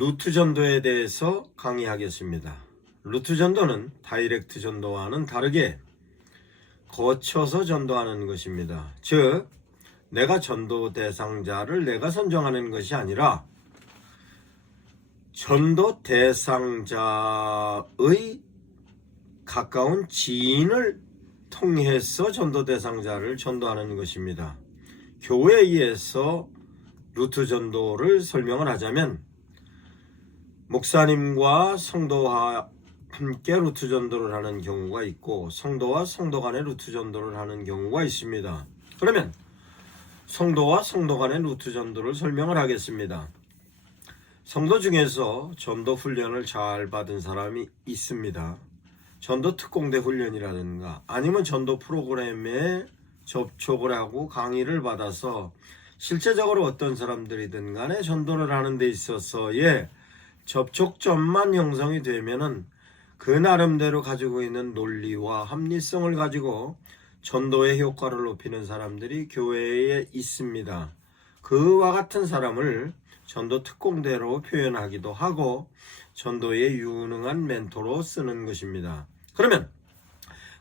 루트 전도에 대해서 강의하겠습니다. 루트 전도는 다이렉트 전도와는 다르게 거쳐서 전도하는 것입니다. 즉, 내가 전도 대상자를 내가 선정하는 것이 아니라 전도 대상자의 가까운 지인을 통해서 전도 대상자를 전도하는 것입니다. 교회에서 루트 전도를 설명을 하자면 목사님과 성도와 함께 루트 전도를 하는 경우가 있고 성도와 성도 간의 루트 전도를 하는 경우가 있습니다. 그러면 성도와 성도 간의 루트 전도를 설명을 하겠습니다. 성도 중에서 전도 훈련을 잘 받은 사람이 있습니다. 전도 특공대 훈련이라든가 아니면 전도 프로그램에 접촉을 하고 강의를 받아서 실제적으로 어떤 사람들이든 간에 전도를 하는 데 있어서의 접촉점만 형성이 되면은 그 나름대로 가지고 있는 논리와 합리성을 가지고 전도의 효과를 높이는 사람들이 교회에 있습니다. 그와 같은 사람을 전도 특공대로 표현하기도 하고 전도에 유능한 멘토로 쓰는 것입니다. 그러면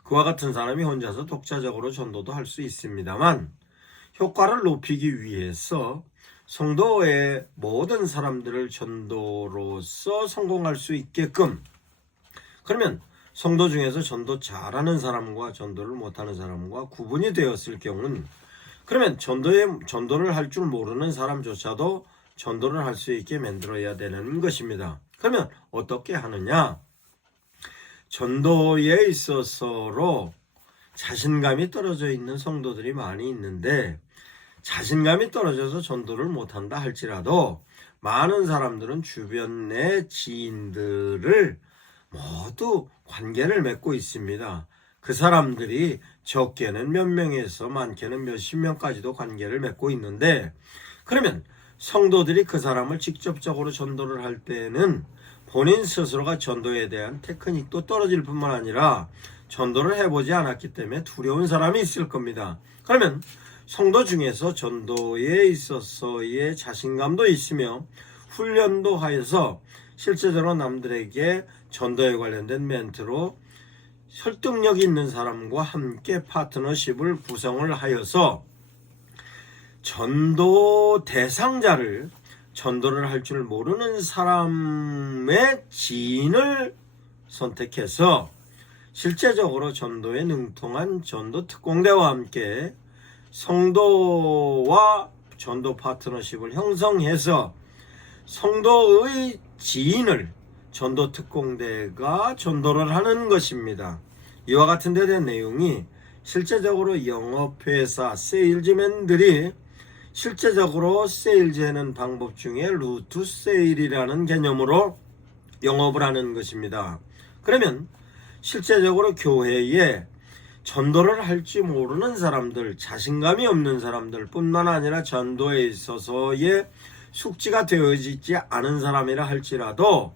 그와 같은 사람이 혼자서 독자적으로 전도도 할 수 있습니다만 효과를 높이기 위해서 성도의 모든 사람들을 전도로서 성공할 수 있게끔, 그러면 성도 중에서 전도 잘하는 사람과 전도를 못하는 사람과 구분이 되었을 경우는 그러면 전도를 할 줄 모르는 사람조차도 전도를 할 수 있게 만들어야 되는 것입니다. 그러면 어떻게 하느냐? 전도에 있어서로 자신감이 떨어져 있는 성도들이 많이 있는데 자신감이 떨어져서 전도를 못한다 할지라도 많은 사람들은 주변의 지인들을 모두 관계를 맺고 있습니다. 그 사람들이 적게는 몇 명에서 많게는 몇십 명까지도 관계를 맺고 있는데 그러면 성도들이 그 사람을 직접적으로 전도를 할 때는 본인 스스로가 전도에 대한 테크닉도 떨어질 뿐만 아니라 전도를 해보지 않았기 때문에 두려운 사람이 있을 겁니다. 그러면 성도 중에서 전도에 있어서의 자신감도 있으며 훈련도 하여서 실제적으로 남들에게 전도에 관련된 멘트로 설득력 있는 사람과 함께 파트너십을 구성을 하여서 전도 대상자를 전도를 할 줄 모르는 사람의 지인을 선택해서 실제적으로 전도에 능통한 전도 특공대와 함께 성도와 전도 파트너십을 형성해서 성도의 지인을 전도 특공대가 전도를 하는 것입니다. 이와 같은 데 대한 내용이 실제적으로 영업회사 세일즈맨들이 실제적으로 세일즈하는 방법 중에 루트 세일이라는 개념으로 영업을 하는 것입니다. 그러면 실제적으로 교회에 전도를 할지 모르는 사람들, 자신감이 없는 사람들 뿐만 아니라 전도에 있어서의 숙지가 되어지지 않은 사람이라 할지라도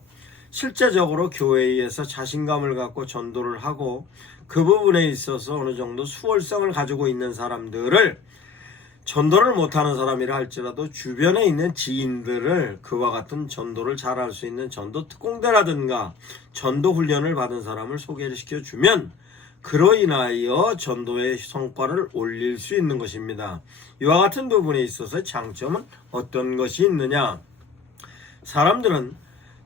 실제적으로 교회에서 자신감을 갖고 전도를 하고 그 부분에 있어서 어느 정도 수월성을 가지고 있는 사람들을 전도를 못하는 사람이라 할지라도 주변에 있는 지인들을 그와 같은 전도를 잘할 수 있는 전도 특공대라든가 전도 훈련을 받은 사람을 소개를 시켜주면 그로 인하여 전도의 성과를 올릴 수 있는 것입니다. 이와 같은 부분에 있어서 장점은 어떤 것이 있느냐? 사람들은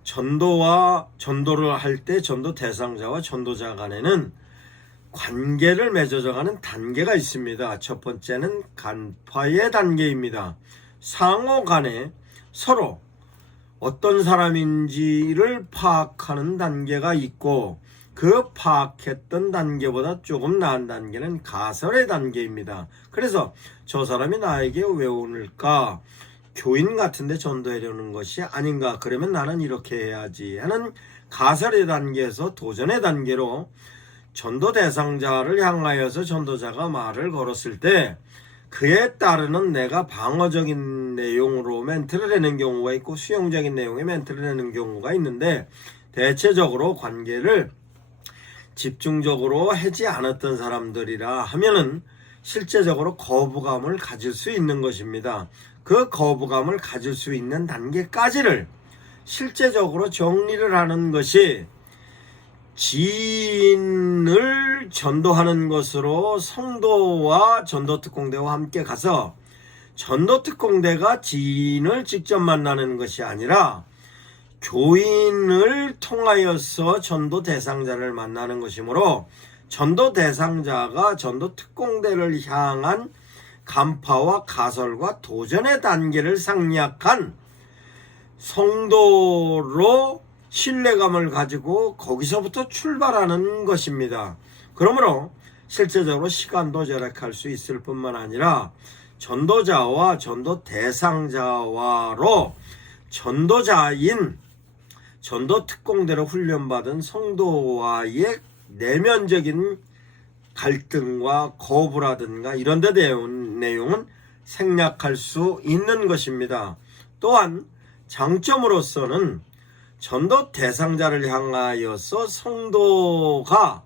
전도를 할 때 전도 대상자와 전도자 간에는 관계를 맺어져가는 단계가 있습니다. 첫 번째는 간파의 단계입니다. 상호 간에 서로 어떤 사람인지를 파악하는 단계가 있고 그 파악했던 단계보다 조금 나은 단계는 가설의 단계입니다. 그래서 저 사람이 나에게 왜 오늘까? 교인 같은데 전도하려는 것이 아닌가? 그러면 나는 이렇게 해야지 하는 가설의 단계에서 도전의 단계로 전도 대상자를 향하여서 전도자가 말을 걸었을 때 그에 따르는 내가 방어적인 내용으로 멘트를 내는 경우가 있고 수용적인 내용의 멘트를 내는 경우가 있는데 대체적으로 관계를 집중적으로 하지 않았던 사람들이라 하면은 실제적으로 거부감을 가질 수 있는 것입니다. 그 거부감을 가질 수 있는 단계까지를 실제적으로 정리를 하는 것이 지인을 전도하는 것으로 성도와 전도특공대와 함께 가서 전도특공대가 지인을 직접 만나는 것이 아니라 교인을 통하여서 전도 대상자를 만나는 것이므로 전도 대상자가 전도 특공대를 향한 간파와 가설과 도전의 단계를 상략한 성도로 신뢰감을 가지고 거기서부터 출발하는 것입니다. 그러므로 실제적으로 시간도 절약할 수 있을 뿐만 아니라 전도자와 전도 대상자와로 전도자인 전도 특공대로 훈련받은 성도와의 내면적인 갈등과 거부라든가 이런 데 대한 내용은 생략할 수 있는 것입니다. 또한 장점으로서는 전도 대상자를 향하여서 성도가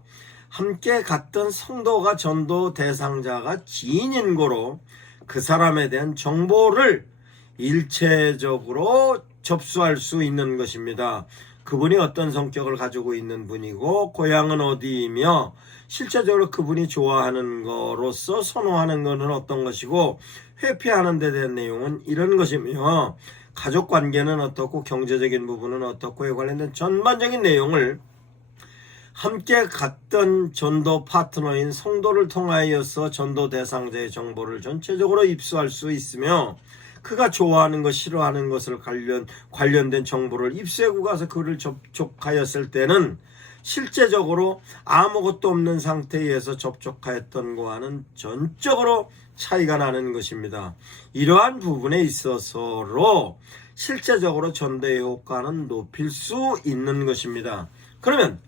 함께 갔던 성도가 전도 대상자가 지인인 거로 그 사람에 대한 정보를 일체적으로 접수할 수 있는 것입니다. 그분이 어떤 성격을 가지고 있는 분이고 고향은 어디이며 실제적으로 그분이 좋아하는 거로서 선호하는 것은 어떤 것이고 회피하는 데 대한 내용은 이런 것이며 가족관계는 어떻고 경제적인 부분은 어떻고에 관련된 전반적인 내용을 함께 갔던 전도 파트너인 성도를 통하여서 전도 대상자의 정보를 전체적으로 입수할 수 있으며 그가 좋아하는 것 싫어하는 것을 관련된 정보를 입수하고 가서 그를 접촉하였을 때는 실제적으로 아무것도 없는 상태에서 접촉하였던 것과는 전적으로 차이가 나는 것입니다. 이러한 부분에 있어서로 실제적으로 전도의 효과는 높일 수 있는 것입니다. 그러면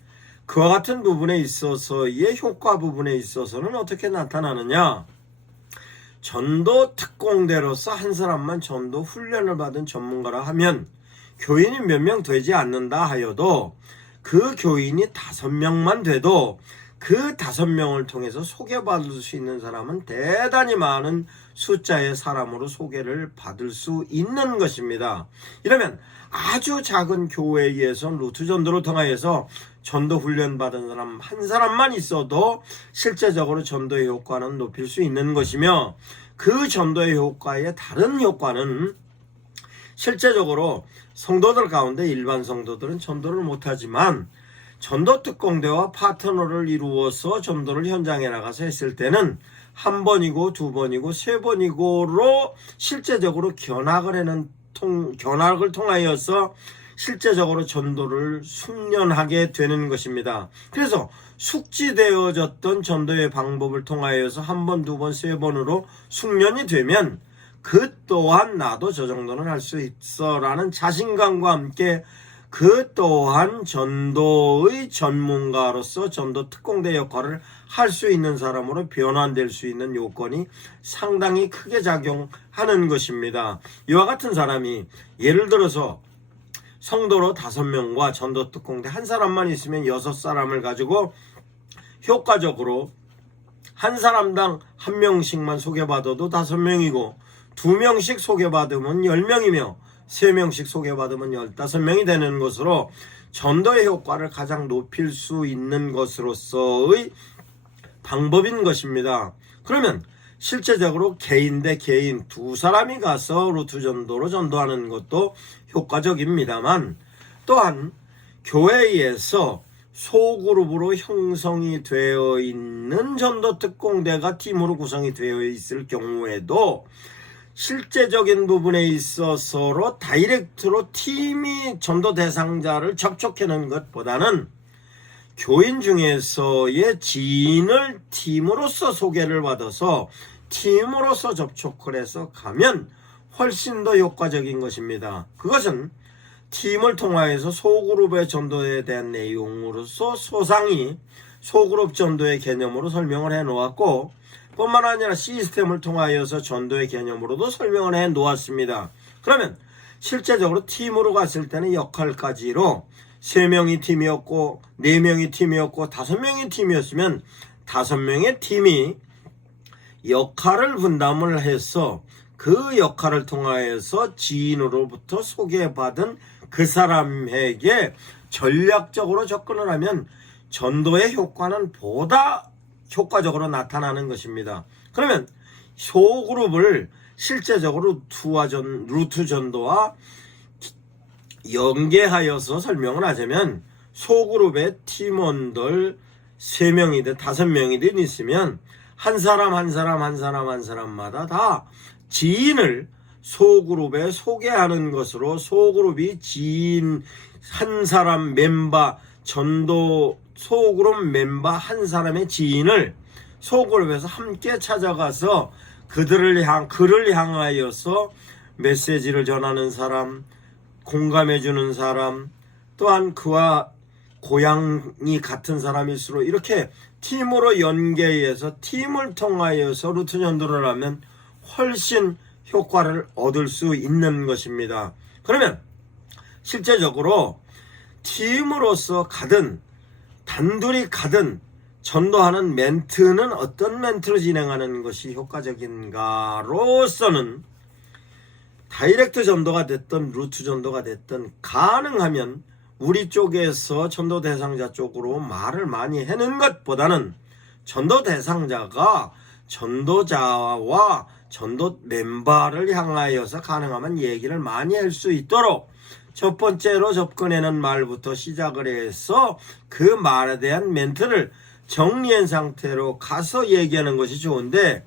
그와 같은 부분에 있어서의 효과 부분에 있어서는 어떻게 나타나느냐? 전도 특공대로서 한 사람만 전도 훈련을 받은 전문가라 하면 교인이 몇 명 되지 않는다 하여도 그 교인이 5명만 돼도 그 5명을 통해서 소개받을 수 있는 사람은 대단히 많은 숫자의 사람으로 소개를 받을 수 있는 것입니다. 이러면 아주 작은 교회에서 루트 전도를 통하여서 전도 훈련 받은 사람 한 사람만 있어도 실제적으로 전도의 효과는 높일 수 있는 것이며 그 전도의 효과의 다른 효과는 실제적으로 성도들 가운데 일반 성도들은 전도를 못하지만 전도 특공대와 파트너를 이루어서 전도를 현장에 나가서 했을 때는 한 번이고 두 번이고 세 번이고로 실제적으로 견학을 통하여서 실제적으로 전도를 숙련하게 되는 것입니다. 그래서 숙지되어졌던 전도의 방법을 통하여서 한 번, 두 번, 세 번으로 숙련이 되면 그 또한 나도 저 정도는 할 수 있어 라는 자신감과 함께 그 또한 전도의 전문가로서 전도 특공대 역할을 할 수 있는 사람으로 변환될 수 있는 요건이 상당히 크게 작용하는 것입니다. 이와 같은 사람이 예를 들어서 성도로 5명과 전도 특공대 한 사람만 있으면 6사람을 가지고 효과적으로 한 사람당 1명씩만 소개받아도 5명이고 2명씩 소개받으면 10명이며 3명씩 소개받으면 15명이 되는 것으로 전도의 효과를 가장 높일 수 있는 것으로서의 방법인 것입니다. 그러면 실제적으로 개인 대 개인 2사람이 가서 루트 전도로 전도하는 것도 효과적입니다만 또한 교회에서 소그룹으로 형성이 되어 있는 전도 특공대가 팀으로 구성이 되어 있을 경우에도 실제적인 부분에 있어서로 다이렉트로 팀이 전도 대상자를 접촉하는 것보다는 교인 중에서의 지인을 팀으로서 소개를 받아서 팀으로서 접촉을 해서 가면 훨씬 더 효과적인 것입니다. 그것은 팀을 통하여서 소그룹의 전도에 대한 내용으로서 소상히 소그룹 전도의 개념으로 설명을 해 놓았고 뿐만 아니라 시스템을 통하여서 전도의 개념으로도 설명을 해 놓았습니다. 그러면 실제적으로 팀으로 갔을 때는 역할까지로 3명이 팀이었고 4명이 팀이었고 5명이 팀이었으면 5명의 팀이 역할을 분담을 해서 그 역할을 통하여서 지인으로부터 소개받은 그 사람에게 전략적으로 접근을 하면 전도의 효과는 보다 효과적으로 나타나는 것입니다. 그러면 소그룹을 실제적으로 루트 전도와 연계하여서 설명을 하자면, 소그룹의 팀원들 3명이든 5명이든 있으면 한 사람마다 다 지인을 소그룹에 소개하는 것으로, 소그룹이 지인 한 사람 멤버, 전도 소그룹 멤버 한 사람의 지인을 소그룹에서 함께 찾아가서 그를 향하여서 메시지를 전하는 사람, 공감해주는 사람, 또한 그와 고향이 같은 사람일수록 이렇게 팀으로 연계해서 팀을 통하여서 루트 전도를 하면 훨씬 효과를 얻을 수 있는 것입니다. 그러면 실제적으로 팀으로서 가든 단둘이 가든 전도하는 멘트는 어떤 멘트로 진행하는 것이 효과적인가로서는, 다이렉트 전도가 됐든 루트 전도가 됐든 가능하면 우리 쪽에서 전도 대상자 쪽으로 말을 많이 하는 것보다는 전도 대상자가 전도자와 전도 멤버를 향하여서 가능하면 얘기를 많이 할 수 있도록 첫 번째로 접근하는 말부터 시작을 해서 그 말에 대한 멘트를 정리한 상태로 가서 얘기하는 것이 좋은데,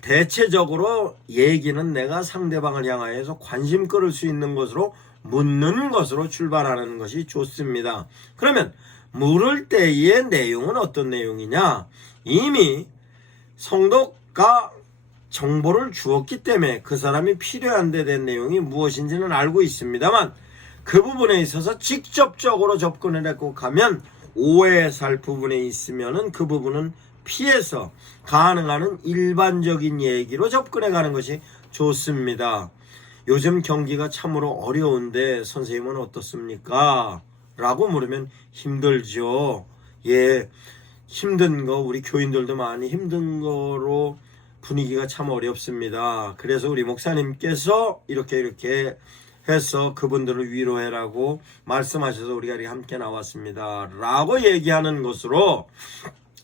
대체적으로 얘기는 내가 상대방을 향하여서 관심 끌을 수 있는 것으로 묻는 것으로 출발하는 것이 좋습니다. 그러면 물을 때의 내용은 어떤 내용이냐? 이미 성도가 정보를 주었기 때문에 그 사람이 필요한 데 대한 내용이 무엇인지는 알고 있습니다만, 그 부분에 있어서 직접적으로 접근을 했고 가면 오해 살 부분에 있으면은 그 부분은 피해서 가능한 일반적인 얘기로 접근해 가는 것이 좋습니다. 요즘 경기가 참으로 어려운데 선생님은 어떻습니까? 라고 물으면 힘들죠. 예, 힘든 거, 우리 교인들도 많이 힘든 거로 분위기가 참 어렵습니다. 그래서 우리 목사님께서 이렇게 해서 그분들을 위로해라고 말씀하셔서 우리가 이렇게 함께 나왔습니다. 라고 얘기하는 것으로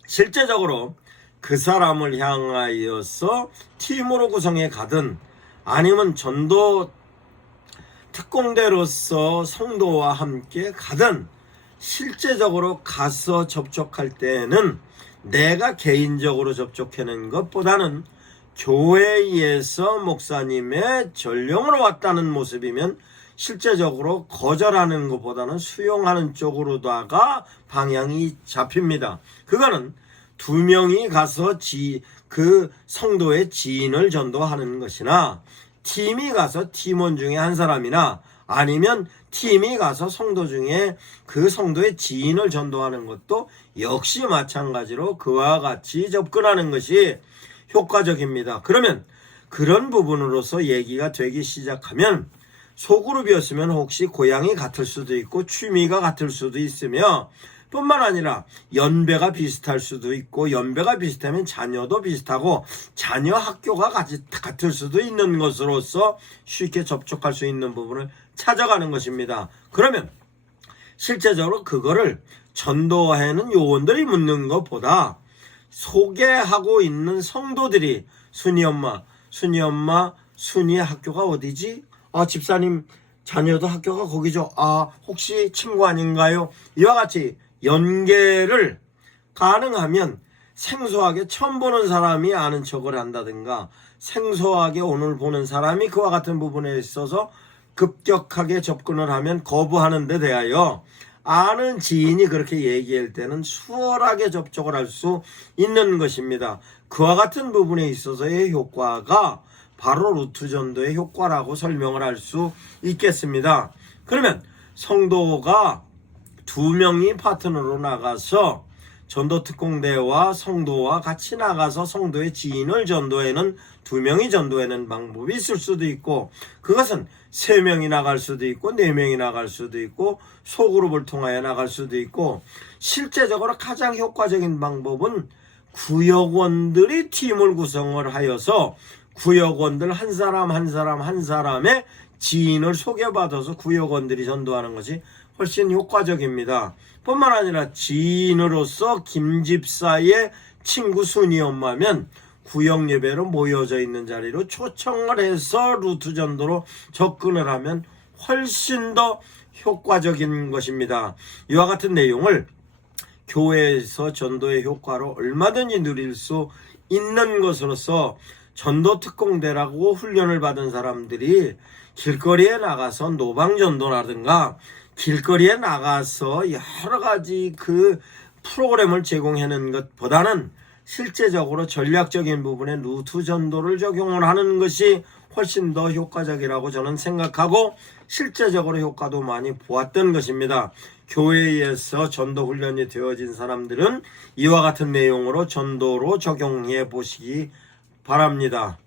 실제적으로 그 사람을 향하여서 팀으로 구성해 가든 아니면 전도 특공대로서 성도와 함께 가든 실제적으로 가서 접촉할 때는 내가 개인적으로 접촉하는 것보다는 교회에서 목사님의 전령으로 왔다는 모습이면 실제적으로 거절하는 것보다는 수용하는 쪽으로다가 방향이 잡힙니다. 그거는 2명이 가서 그 성도의 지인을 전도하는 것이나, 팀이 가서 팀원 중에 한 사람이나, 아니면 팀이 가서 성도 중에 그 성도의 지인을 전도하는 것도 역시 마찬가지로 그와 같이 접근하는 것이 효과적입니다. 그러면 그런 부분으로서 얘기가 되기 시작하면, 소그룹이었으면 혹시 고향이 같을 수도 있고 취미가 같을 수도 있으며, 뿐만 아니라 연배가 비슷할 수도 있고, 연배가 비슷하면 자녀도 비슷하고 자녀 학교가 같을 수도 있는 것으로서 쉽게 접촉할 수 있는 부분을 찾아가는 것입니다. 그러면 실제적으로 그거를 전도하는 요원들이 묻는 것보다 소개하고 있는 성도들이 순이 엄마, 순이 학교가 어디지? 집사님 자녀도 학교가 거기죠. 혹시 친구 아닌가요? 이와 같이 연계를 가능하면 생소하게 처음 보는 사람이 아는 척을 한다든가, 생소하게 오늘 보는 사람이 그와 같은 부분에 있어서 급격하게 접근을 하면 거부하는 데 대하여 아는 지인이 그렇게 얘기할 때는 수월하게 접촉을 할 수 있는 것입니다. 그와 같은 부분에 있어서의 효과가 바로 루트 전도의 효과라고 설명을 할 수 있겠습니다. 그러면 성도가 2명이 파트너로 나가서 전도특공대와 성도와 같이 나가서 성도의 지인을 전도하는 2명이 전도하는 방법이 있을 수도 있고, 그것은 3명이 나갈 수도 있고 4명이 나갈 수도 있고 소그룹을 통하여 나갈 수도 있고, 실제적으로 가장 효과적인 방법은 구역원들이 팀을 구성을 하여서 구역원들 한 사람의 지인을 소개받아서 구역원들이 전도하는 것이 훨씬 효과적입니다. 뿐만 아니라 지인으로서 김집사의 친구 순이 엄마면 구역 예배로 모여져 있는 자리로 초청을 해서 루트 전도로 접근을 하면 훨씬 더 효과적인 것입니다. 이와 같은 내용을 교회에서 전도의 효과로 얼마든지 누릴 수 있는 것으로서 전도 특공대라고 훈련을 받은 사람들이 길거리에 나가서 노방전도라든가 길거리에 나가서 여러 가지 그 프로그램을 제공하는 것보다는 실제적으로 전략적인 부분에 루트 전도를 적용을 하는 것이 훨씬 더 효과적이라고 저는 생각하고 실제적으로 효과도 많이 보았던 것입니다. 교회에서 전도 훈련이 되어진 사람들은 이와 같은 내용으로 전도로 적용해 보시기 바랍니다.